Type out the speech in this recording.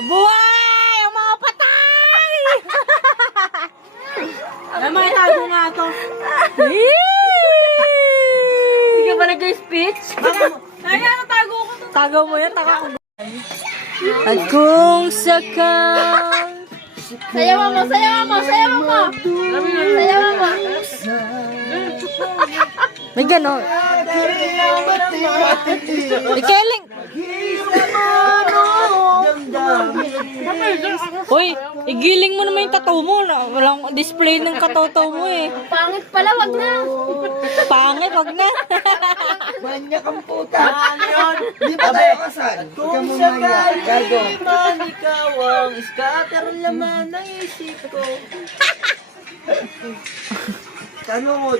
Mabuhay ang mga patay! Ay, may tago nga to. Hindi ka ba nag-speech? Ay, ano tago ko to? Tagaw mo yan, taga ko. At kung sakang Sayaw mo, sayaw mo, sayaw mo. Sayaw mo. may gano'n. Ikeling! Uy, igiling mo naman yung tattoo mo. Walang display ng katoto mo eh. Pangit pala, wag na. Pangit, wag na. Manyak ang puta. Ano yun? Di ba tayo kasal? Kung sakali man ikaw ang scatter laman ng isip ko. Tanong mo,